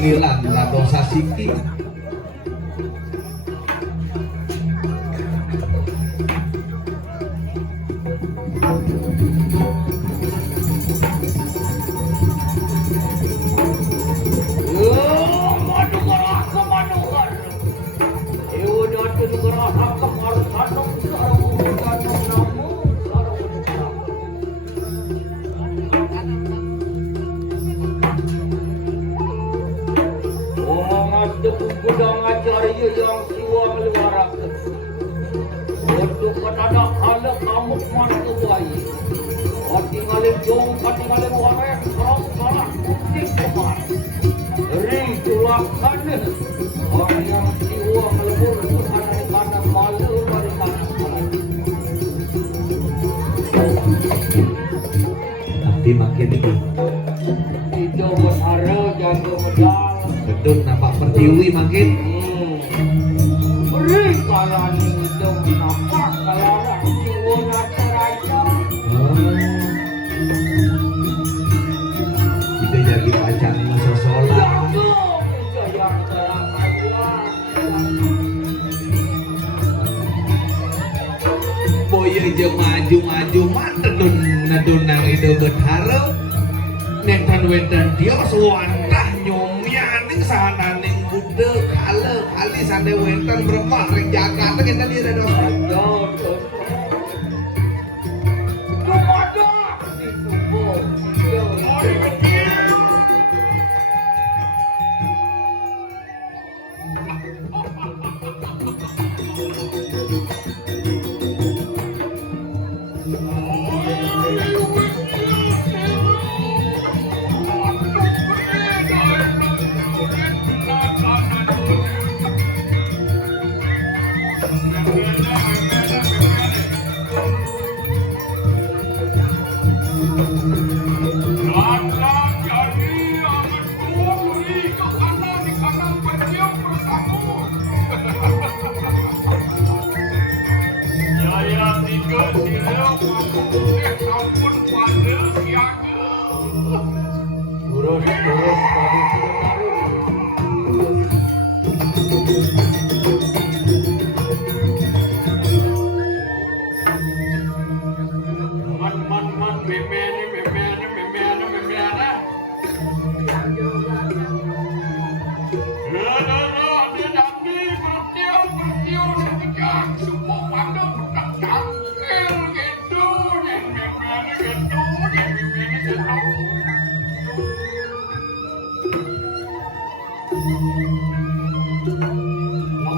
pengilan dosa siki. yang siwa melewarakan untuk ketada kala kamu mantu bayi hati ngalim jong hati ngalim waret kerong salah kutik kemar ring tulakan orang yang siwa melebur karena malu dari tanah nanti makin itu itu berhara jago medal betul nampak pertiwi makin beri kalan itu nampak kalan siwa nata raja kita jadi pacar sosolan jago itu yang salah boye je maju-maju matedun nadun nang itu berharap nentan wetan dia suantah nyomya ning sana ning bude kali sande wetan beremah ring Jakarta kita dia ada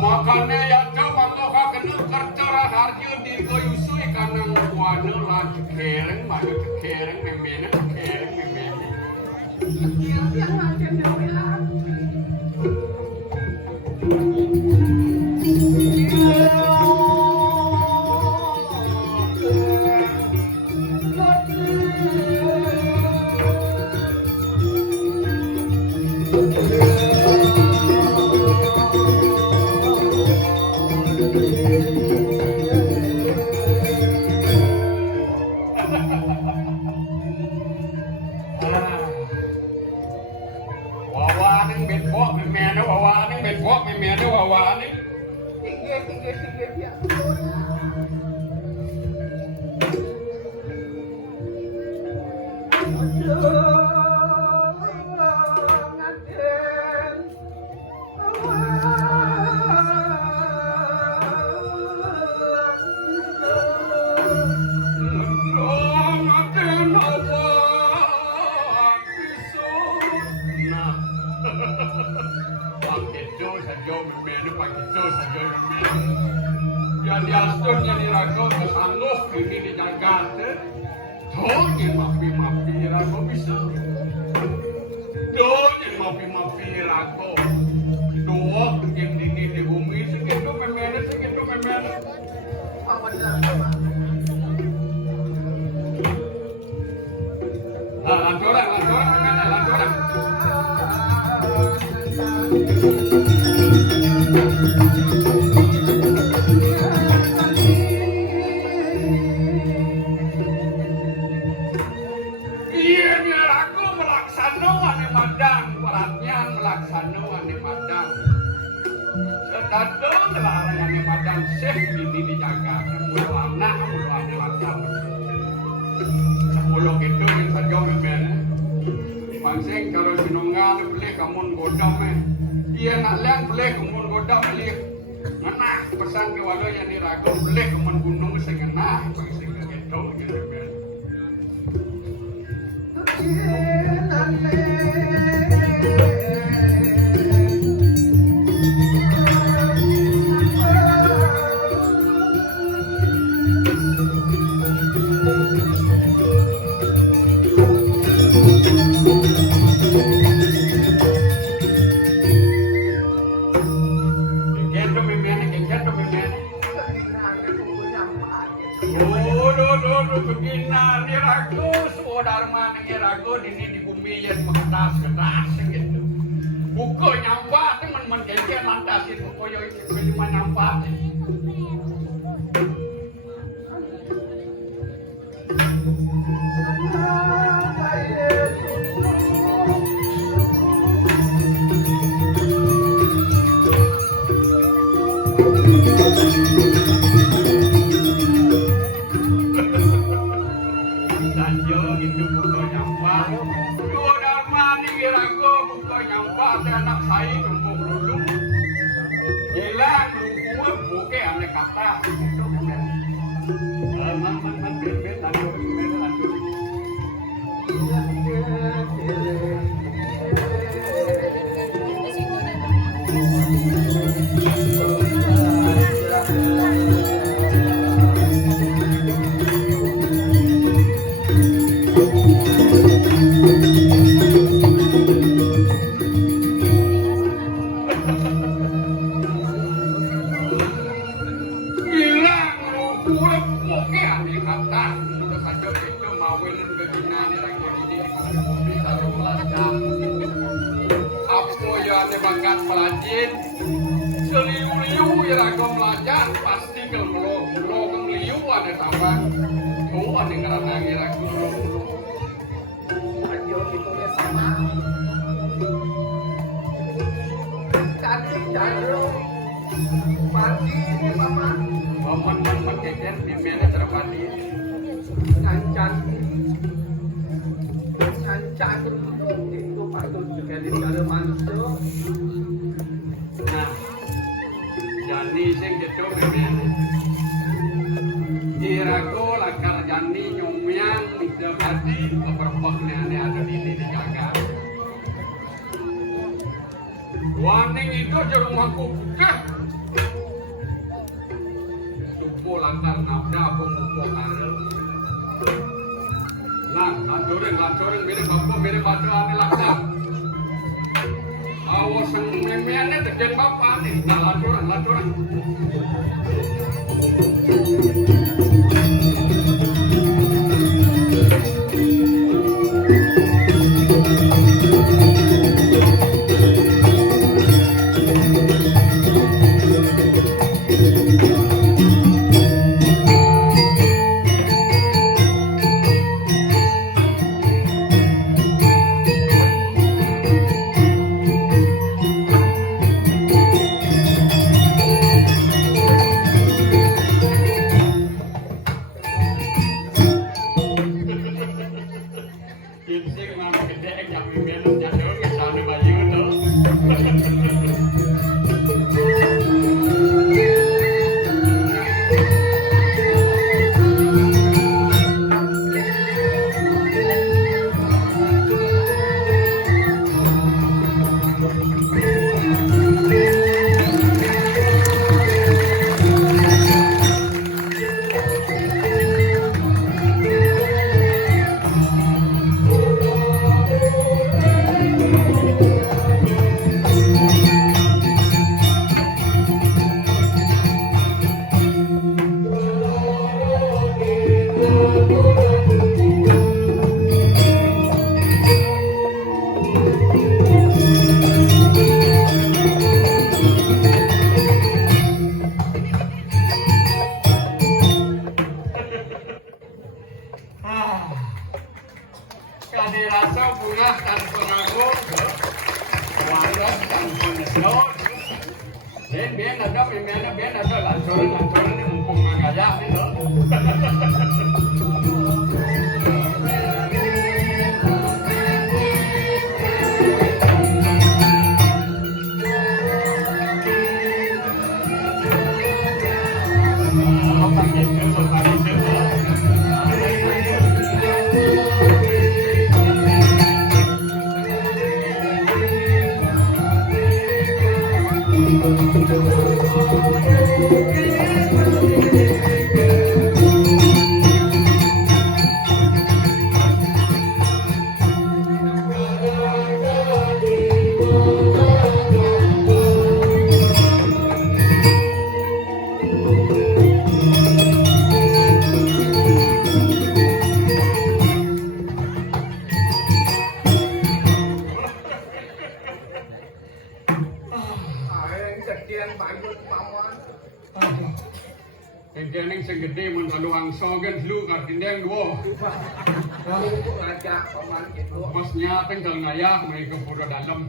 makanya ya coba loka kenal kercara harga dirgo yusui kanang wana lagi kereng maju kereng memene kereng memene jadi asturnya dirago kesanggup ini di Jakarta donya mapi rago bisa donya mapi rago doa yang di bumi segitu memene lancoran memene lancoran laksana ane madang. Sedado larang ane madang seh ini dijaga. Mulu anak, mulu ane madang. Mulu itu yang saja memang. Panseng kalau sinungan boleh kamu godam dia nak lihat boleh kamu godam lihat. Ngena pesan ke walau yang diragu boleh kamu gunung sengena. Panseng itu gitu kan. Begina ni ragu Dharma ni ragu ini di bumi yang keras gitu. Buku nyampak teman-teman kengke lantasin buku yang itu cuma nyampak. Anak saya tumbuh dulu, hilang lupa buke ane kata. Man bebet lanjut. Bakat pelajin seliu-liu irago belajar pasti kalau liu ada tambah ada karena irago ayo itu sama cari pagi ini mama momen keken mimpinya terpati ngancan itu patut juga di dalam manusia. Nah, jadi sing gitu memang. Irago lakar jani nyomyang tidak hati keperpaknya ada di sini jaga. Waning itu jerung aku buka. Tupu lakar nabda pemupuk arel. Nah, lancurin, beri batu ane lakar. Awas yang memeannya terjadi bapak nih. Nah, lancurin. Biar ada, biar ada lancoran ini mumpung mengajak ni loh. Kencing segede menlalu angso kan flu kartindeng dua. Kamu itu ngajak paman gitu. Masnya tinggal ngayah mereka pura dalam.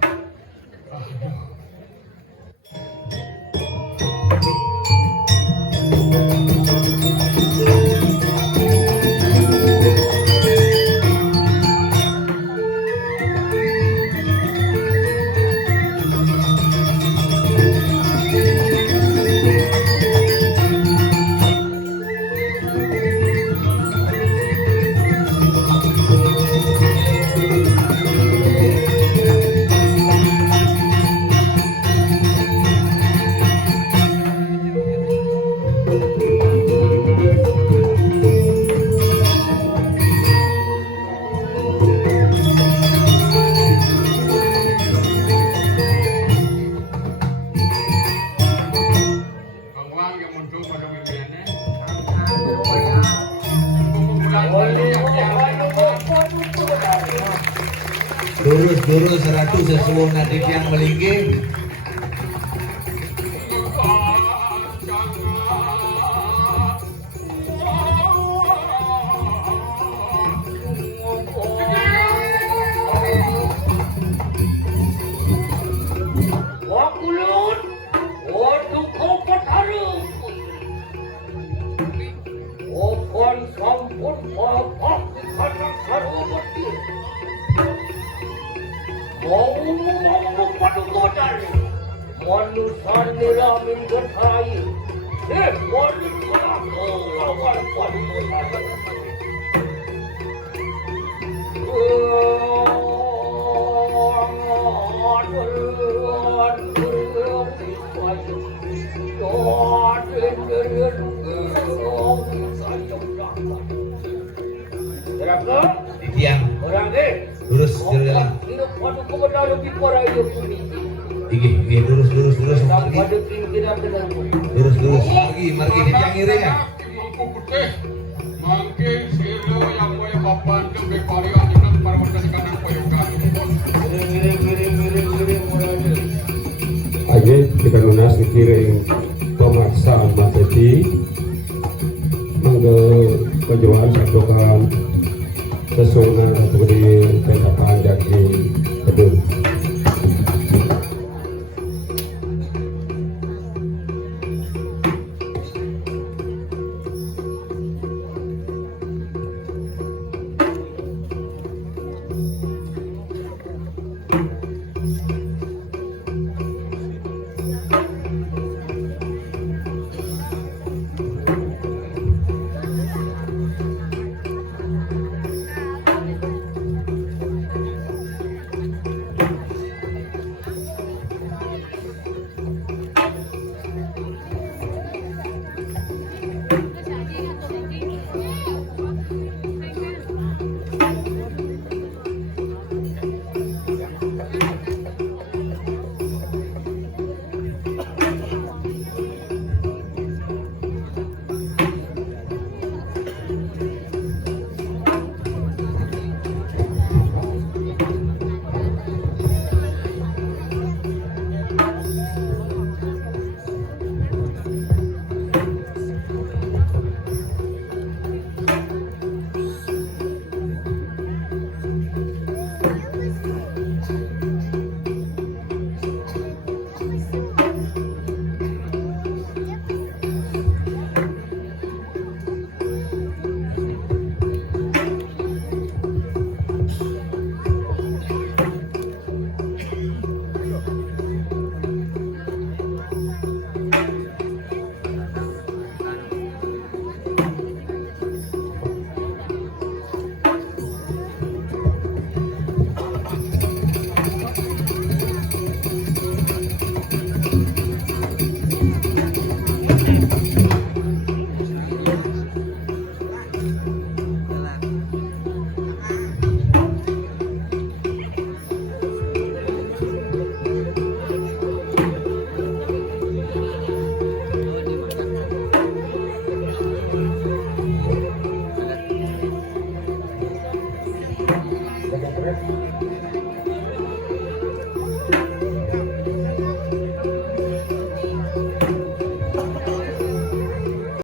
Lurus ratu sesuai nadif yang melingkir. Wakulun, waduh kau petaru. Opan sampun bapak di kanan sarwati. Mau padu modal, manusia niramin berhai. Manusia lawan padu modal. Di tiang. Lurus jalan. Iki lurus margi di tiang iri kan. Mampu putih, mangke silo yang boleh papan lebih pario jenang parwatan kanan poyoga. Aja kita lunas kiring pemaksa mateti mangga penjualan satu kan sesungguhnya seperti kata panjang